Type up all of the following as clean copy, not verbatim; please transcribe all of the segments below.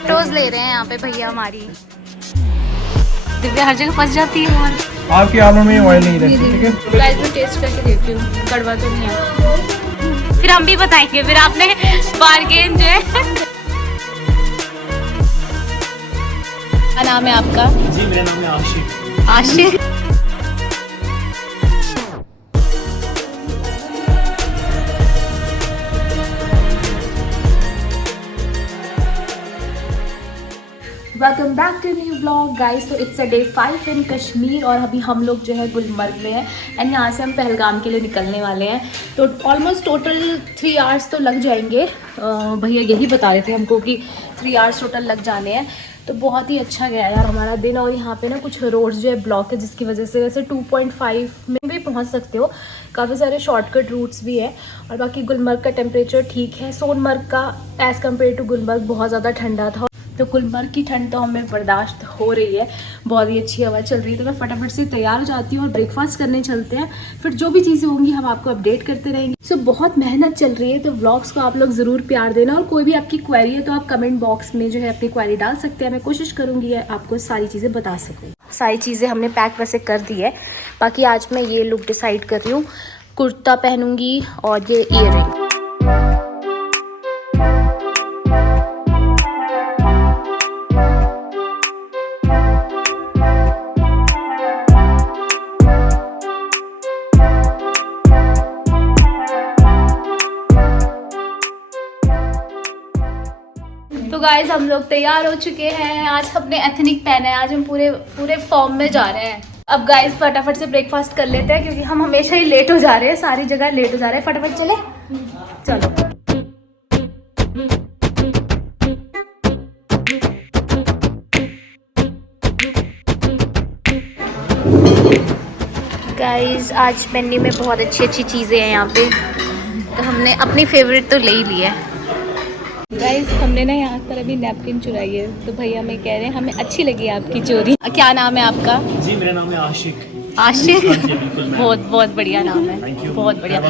Photos ले रहे हैं यहाँ पे भैया हमारी। दिव्या हर जगह फंस जाती है यार। आपके आलू में ऑयल नहीं रहती, ठीक है। गाइस मैं टेस्ट करके देखती हूँ, कड़वा तो नहीं है। फिर हम भी बताएंगे, फिर आपने बार्गेन जो है। क्या नाम है आपका? जी मेरा नाम है Ashiq. Ashiq. Welcome back to new vlog guys. तो it's a day 5 in Kashmir और अभी हम लोग जो है गुलमर्ग में हैं एंड यहाँ से हम पहलगाम के लिए निकलने वाले हैं। तो ऑलमोस्ट टोटल 3 आवर्स तो लग जाएंगे। भैया यही बता रहे थे हमको कि 3 आवर्स टोटल लग जाने हैं। तो बहुत ही अच्छा गया यार हमारा दिन। और यहाँ पे ना कुछ रोड्स जो है ब्लॉक है, जिसकी वजह से वैसे 2.5 में भी पहुँच सकते हो। काफ़ी सारे शॉर्टकट रूट्स भी हैं। और बाकी गुलमर्ग का टेम्परेचर ठीक है। सोनमर्ग का एज़ कम्पेयर टू गुलमर्ग बहुत ज़्यादा ठंडा था। तो गुलमर्ग की ठंड तो हमें बर्दाश्त हो रही है, बहुत ही अच्छी हवा चल रही है। तो मैं फटाफट से तैयार हो जाती हूँ और ब्रेकफास्ट करने चलते हैं। फिर जो भी चीज़ें होंगी हम आपको अपडेट करते रहेंगे। सो बहुत मेहनत चल रही है, तो व्लॉग्स को आप लोग ज़रूर प्यार देना। और कोई भी आपकी क्वेरी है तो आप कमेंट बॉक्स में जो है अपनी क्वेरी डाल सकते हैं। मैं कोशिश करूँगी आपको सारी चीज़ें बता सकूँ। सारी चीज़ें हमने पैक वैसे कर दी है। बाकी आज मैं ये लुक डिसाइड कर रही हूँ, कुर्ता पहनूँगी और ये ईयररिंग। तो गाइज हम लोग तैयार हो चुके हैं। आज हमने एथनिक पहना है। आज हम पूरे फॉर्म में जा रहे हैं। अब गाइज फटाफट से ब्रेकफास्ट कर लेते हैं, क्योंकि हम हमेशा ही लेट हो जा रहे हैं, सारी जगह लेट हो जा रहे हैं। फटाफट चले, चलो। गाइज आज मेन्यू में बहुत अच्छी अच्छी चीज़ें हैं यहाँ पे, तो हमने अपनी फेवरेट तो ले ही ली है। गाइस हमने ना यहाँ पर अभी नैपकिन चुराई है, तो भैया मैं कह रहे हैं हमें अच्छी लगी आपकी चोरी। क्या नाम है आपका? जी मेरा नाम है आशिक। आशिक, बहुत बढ़िया नाम है। Thank you. बहुत बढ़िया।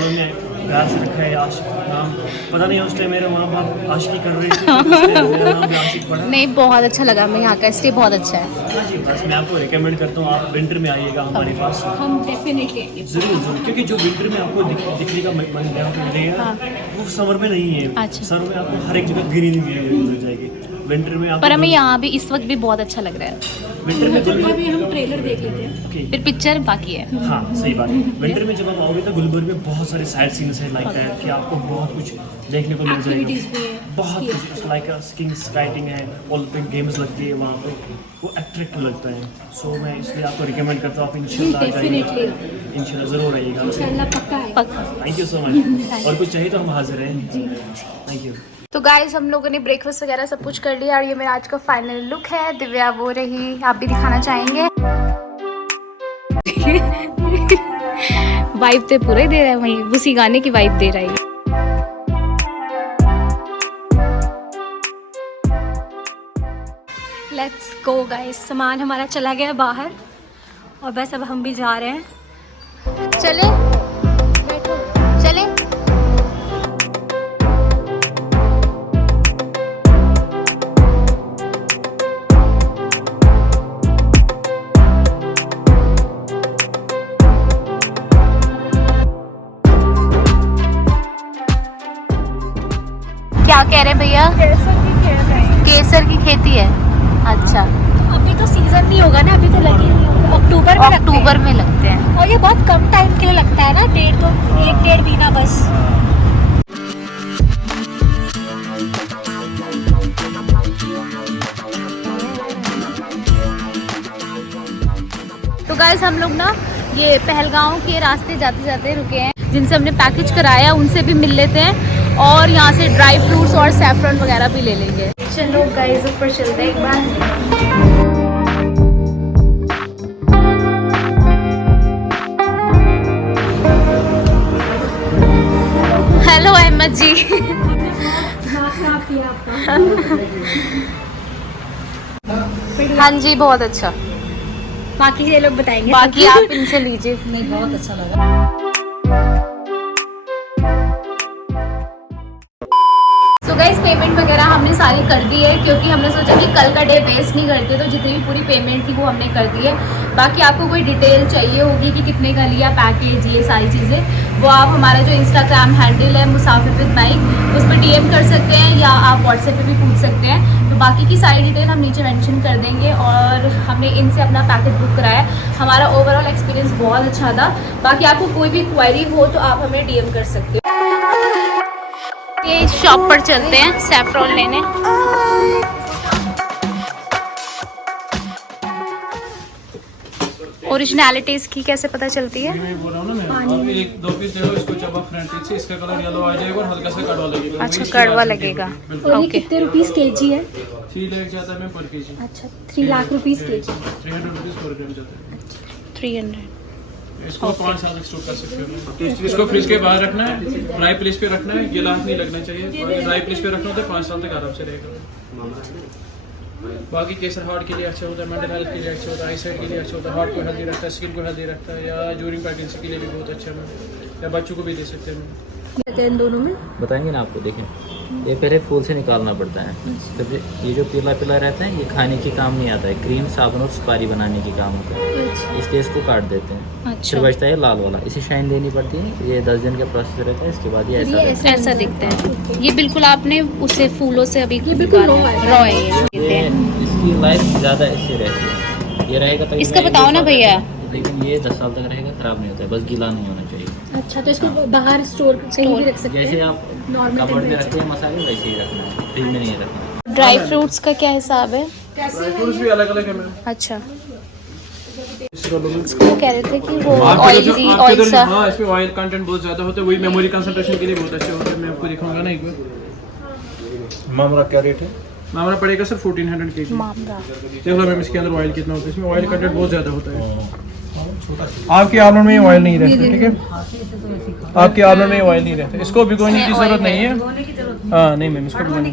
प्यार से रखा है आशिक नाम। पता नहीं उस टाइम मेरे माँ बाप आशिकी कर रहे थे, तो मेरा नाम भी आशिक पड़ा। नहीं बहुत अच्छा लगा हमें यहाँ का, इसलिए बहुत अच्छा है। हाँ जी, बस मैं आपको रिकमेंड करता हूँ, आप विंटर में आइएगा हमारे पास। हम डेफिनेटली जरूर, क्योंकि जो विंटर में आपको दिखने का मिलेगा वो समर में नहीं है। अच्छा। समर में आपको हर एक जगह ग्रीन मिल जाएगी। विंटर में आप पर हमें यहाँ भी इस वक्त भी बहुत अच्छा लग रहा है। विंटर में भी हम ट्रेलर देख लेते हैं, फिर पिक्चर बाकी है। हाँ सही बात है। विंटर में जब आप आओगे तो गुलबर्ग में बहुत सारे साइड सीन्स है, लाइक दैट, कि आपको बहुत कुछ देखने को मिल जाएगा। बहुत कुछ लाइक स्कीइंग, स्काइटिंग है, ओलंपिक गेम्स लगती है वहाँ पे, वो अट्रैक्टिव लगता है। सो मैं इसलिए आपको रिकमेंड करता हूँ, आप इंशाल्लाह ज़रूर आइएगा। पक्का। Thank you so much. और कुछ चाहिए तो हम हाजिर हैं। Thank you. तो गाइज हम लोगों ने ब्रेकफास्ट वगैरह सब कुछ कर लिया और ये मेरा आज का फाइनल लुक है। दिव्या वो रही, आप भी दिखाना चाहेंगे? वाइब तो पूरा ही दे रहा है, वही उसी गाने की वाइब दे रहा है। Let's go guys. सामान हमारा चला गया बाहर और बस अब हम भी जा रहे हैं। चले बैठो, चले। क्या कह रहे हैं भैया? केसर की खेती है। अच्छा, अभी तो सीजन नहीं होगा ना, अभी तो लगे नहीं होगा। अक्टूबर में लगते हैं। और ये बहुत कम टाइम के लिए लगता है ना, 1.5 महीना बस। तो गाइस हम लोग ना ये पहलगांव के रास्ते जाते जाते रुके हैं, जिनसे हमने पैकेज कराया उनसे भी मिल लेते हैं और यहाँ से ड्राई फ्रूट्स और सैफरन वगैरह भी ले लेंगे। चलो गाइस ऊपर चलते हैं एक बार। हेलो अहमद जी। हाँ जी बहुत अच्छा। बाकी ये लोग बताएंगे, बाकी आप इनसे लीजिए। नहीं बहुत अच्छा लगा। सो गाइस पेमेंट वगैरह हमने सारी कर दी है, क्योंकि हमने सोचा कि कल का डे वेस्ट नहीं करते, तो जितनी भी पूरी पेमेंट थी वो हमने कर दी है। बाकी आपको कोई डिटेल चाहिए होगी कि कितने का लिया पैकेज, ये सारी चीज़ें, वो आप हमारा जो इंस्टाग्राम हैंडल है मुसाफिर विद माइक, उस पर DM कर सकते हैं, या आप व्हाट्सएप पे भी पूछ सकते हैं। तो बाकी की सारी डिटेल हम नीचे मेंशन कर देंगे। और हमने इनसे अपना पैकेज बुक कराया, हमारा ओवरऑल एक्सपीरियंस बहुत अच्छा था। बाकी आपको कोई भी क्वेरी हो तो आप हमें DM कर सकते हो। ये शॉप पर चलते हैं सैफरॉन लेने। ओरिजिनलिटी इसकी कैसे पता चलती है? मैं बोल रहा हूँ ना, मैं आप एक 2 पीस ले लो, इसको जब आप फ्रंट पीस से इसका कलर येलो आ जाएगा और हल्का सा कड़वा लगेगा। अच्छा, कड़वा लगेगा। बिल्कुल। और ये कितने रुपीस केजी है? 3 लाख जाता है पर केजी। अच्छा 3 lakh rupees KG. 300 rupees per ग्राम जाता है। 300। इसको 5 साल तक स्टोर कर सकते हो। इसको फ्रिज के बाहर रखना है, ड्राई प्लेस पे रखना है, गिलास नहीं लगना चाहिए। अगर ड्राई प्लेस पे रखना हो तो 5 साल तक आराम से रहेगा। बाकी केसर हार्ट के लिए अच्छा होता है, मेंटल हेल्थ के लिए अच्छा होता है, आई साइड के लिए अच्छा होता है, हार्ट को हेल्दी रखता है, स्किन को हेल्दी रखता है, या ड्यूरिंग प्रेगनेंसी के लिए भी बहुत अच्छा है, या बच्चों को भी दे सकते हैं। इन दोनों में बताएंगे ना आपको। देखें, ये पहले फूल से निकालना पड़ता है, फिर ये जो पीला पीला रहता है ये खाने के काम नहीं आता है, क्रीम साबुन और सुपारी बनाने के काम होता है, इसलिए इसको काट देते हैं। अच्छा। फिर बचता है लाल वाला, इसे शाइन देनी पड़ती है। ये 10 दिन का प्रोसेस रहता है, इसके बाद ये ऐसा रहता ऐसा दिखता है। ये बिल्कुल आपने उसे फूलों से अभी बिल्कुल raw है। रॉ है है। इसकी लाइफ ज़्यादा ऐसे रहती है, ये रहेगा तो इसका बताओ ना भैया। लेकिन ये 10 साल तक रहेगा, ख़राब नहीं होता है, बस गीला नहीं होना चाहिए। अच्छा, तो इसको बाहर स्टोर कहीं भी रख सकते जैसे हैं? आप नॉर्मल कपबोर्ड में रखते हैं मसाले, वैसे ही रखना है, फ्रिज में नहीं रखना। ड्राई फ्रूट्स का क्या हिसाब है? ड्राई फ्रूट्स भी अलग अलग है मैम। अच्छा, उसको वो कह रहे थे कि वो आपके ऑयली आपके ऑयल उधर सा। हाँ, इसमें ऑयल कंटेंट बहुत ज़्यादा होता है, वही मेमोरी कंसंट्रेशन के लिए बहुत अच्छे होते हैं। मैं आपको दिखाऊंगा ना एक बार। मामरा क्या रेट है? मामरा पड़ेगा सर 1400 के जी। मामरा देख लो मैम इसके अंदर ऑयल कितना होता है, इसमें ऑयल कंटेंट बहुत ज़्यादा होता है। आपके आलमंड में ऑयल नहीं रहता, ठीक है? आपके आलमंड में ऑयल नहीं रहता, इसको भिगोने की जरूरत नहीं है। हाँ नहीं मैम, इसको भिगोने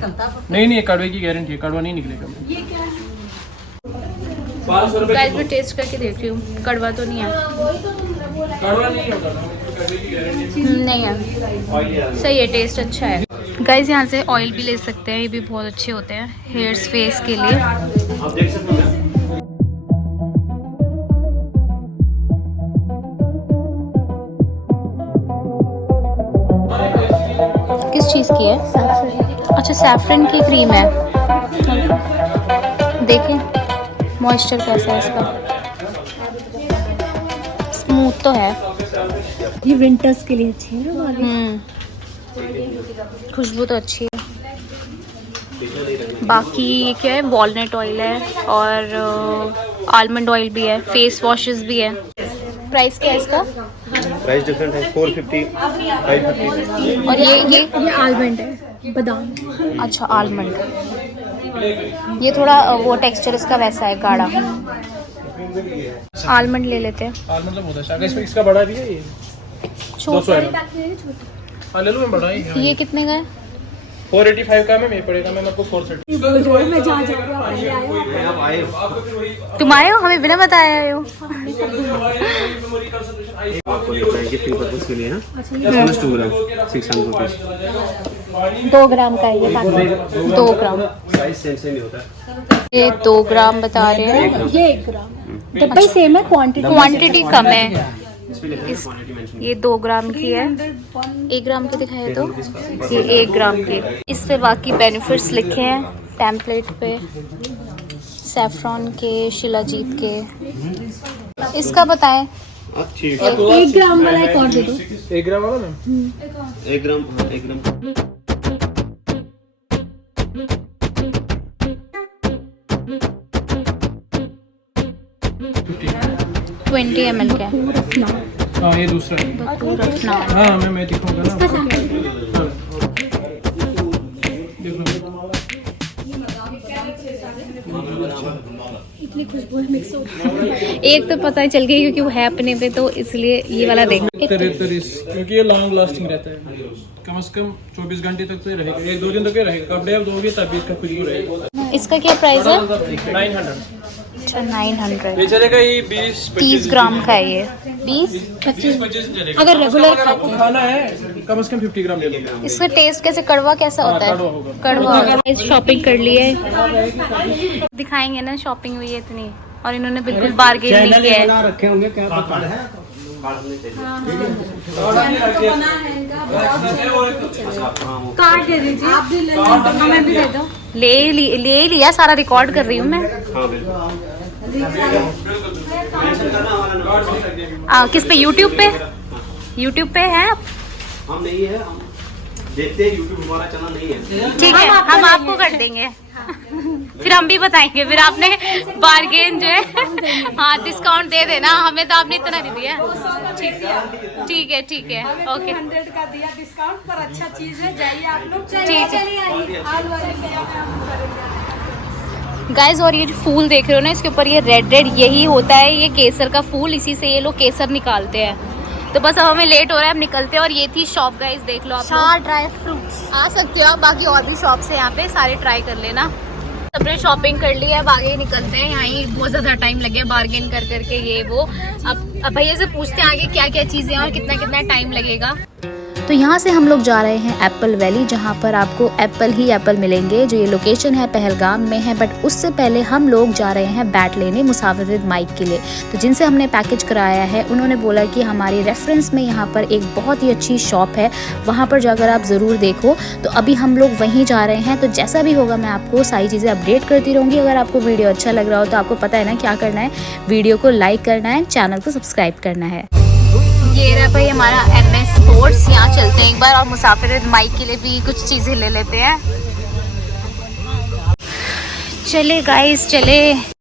नहीं, कड़वे की गारंटी है, कड़वा नहीं निकलेगा। 1200 रुपये गाइस मैं टेस्ट करके देख रही हूँ, कड़वा तो नहीं है। कड़वा नहीं होता, कड़वे की गारंटी नहीं है, सही है, टेस्ट अच्छा है। गाइस यहाँ से ऑयल भी ले सकते हैं, ये भी बहुत अच्छे होते हैं हेयर्स फेस के लिए। आप देख सकते हो। किस चीज़ की है? अच्छा, सैफरन की क्रीम है। देखें मॉइस्चर कैसा है इसका, स्मूथ तो है। ये विंटर्स के लिए अच्छी है ना? खुशबू तो अच्छी है। बाकी ये क्या है, वॉलनट ऑयल है और आलमंड ऑयल भी है, फेस वॉशेस भी है। प्राइस क्या है इसका? प्राइस डिफरेंट है, 450, 550। और ये आलमंड है, बादाम। अच्छा, आलमंड। ये थोड़ा वो टेक्सचर इसका वैसा है, गाढ़ा। आलमंड ले लेते हैं। मतलब बहुत अच्छा। अगर इसमें इसका बड़ा भी है, ये 200 है। हाँ ले लो मैं, बड़ा ही ये कितने का है? 485 का में पड़ेगा मैम आपको 430। मैं जहाँ जा रही हूँ तुम आए हो हमें बिना बताए आए हो। आपको लगता है गिफ्टिंग पर्पस के लिए ना, 2 ग्राम 600 रुपीज। 2 ग्राम का है ये पैकेट। 2 ग्राम, साइज सेम ही होता है। ये 2 ग्राम बता रहे हैं। ये 1 ग्राम डब्बा ही सेम है, क्वांटिटी कम है। इसमें लिखा है क्वांटिटी मेंशन। ये 2 ग्राम की है, 1 ग्राम की दिखाए तो ये 1 ग्राम की। इस पे बाकी बेनिफिट्स लिखे हैं टेम्पलेट पे, सैफरॉन के, शिलाजीत के। इसका बताएं। अच्छी 1 ग्राम वाला एक और दे दो। 1 ग्राम वाला मैम? 1 ग्राम, हाँ 1 ग्राम। 20 ml का है। हाँ ये दूसरा है। रखना। हाँ मैं दिखाऊंगा ना। हाँ। इतनी खुशबू है, मिक्स हो। एक तो पता ही चल गया क्योंकि वो है अपने पे, तो इसलिए ये वाला देख। 30 क्योंकि ये लॉन्ग लास्टिंग रहता है, कम से कम 24 घंटे तक तो ये रहेगा, 1-2 दिन तक ये रहेगा। कपड़े आप धोगे तब भी इसका खुशबू रहेगा। इसका क्या प्राइस है? 900। अच्छा 900। ये चलेगा, ये 20-25 30 ग्राम का है ये। 20 25 चलेगा। अगर रेगुलर खाते हैं खाना है कम से कम 50 ग्राम ले लो। इसका टेस्ट कैसे कड़वा कैसा होता है? कड़वा होगा। कड़वा। शॉपिंग कर ली है, दिखाएंगे ना शॉपिंग हुई है इतनी, और इन्होंने बिल्कुल बार्गेन नहीं किया है। रखे होंगे क्या पता है। कार्ड दे दीजिए, आप भी ले लो, हमें भी दे दो। ले लिया, सारा रिकॉर्ड कर रही हूँ मैं। किस पे? यूट्यूब पे? यूट्यूब पे है आप? हम नहीं है, हम देखते हैं यूट्यूब, हमारा चैनल नहीं है। ठीक है, हम आपको कर देंगे। फिर हम भी बताएंगे, फिर आपने बार्गेन जो है हाँ डिस्काउंट दे देना, हमें तो आपने इतना नहीं दिया। ठीक है ओके 100 का दिया डिस्काउंट पर, अच्छा चीज है, जाइए आप लोग। ठीक है गाइज। और ये जो फूल देख रहे हो ना, इसके ऊपर ये रेड यही होता है, ये केसर का फूल, इसी से ये लोग केसर निकालते हैं। तो बस अब हमें लेट हो रहा है, अब निकलते हैं। और ये थी शॉप गाइज, देख लो आप लोग, ड्राई फ्रूट्स आ सकते हो आप, बाकी और भी शॉप्स है यहाँ पे, सारे ट्राई कर लेना। सबने शॉपिंग कर ली है, अब आगे निकलते हैं। यहाँ ही बहुत ज़्यादा टाइम लगे बार्गेन कर करके ये वो। अब भैया से पूछते हैं आगे क्या क्या चीज़ें हैं और कितना टाइम लगेगा। तो यहाँ से हम लोग जा रहे हैं एप्पल वैली, जहाँ पर आपको एप्पल ही एप्पल मिलेंगे। जो ये लोकेशन है पहलगाम में है, बट उससे पहले हम लोग जा रहे हैं बैट लेने मुसाफिर विद माइक के लिए। तो जिनसे हमने पैकेज कराया है उन्होंने बोला कि हमारी रेफरेंस में यहाँ पर एक बहुत ही अच्छी शॉप है, वहाँ पर जाकर आप ज़रूर देखो। तो अभी हम लोग वहीं जा रहे हैं। तो जैसा भी होगा मैं आपको सारी चीज़ें अपडेट करती रहूँगी। अगर आपको वीडियो अच्छा लग रहा हो तो आपको पता है ना क्या करना है, वीडियो को लाइक करना है, चैनल को सब्सक्राइब करना है। ये रहा भाई हमारा MS स्पोर्ट्स, यहाँ चलते हैं एक बार, और मुसाफिर विद माइक के लिए भी कुछ चीज़ें ले लेते हैं। चले गाइस चले।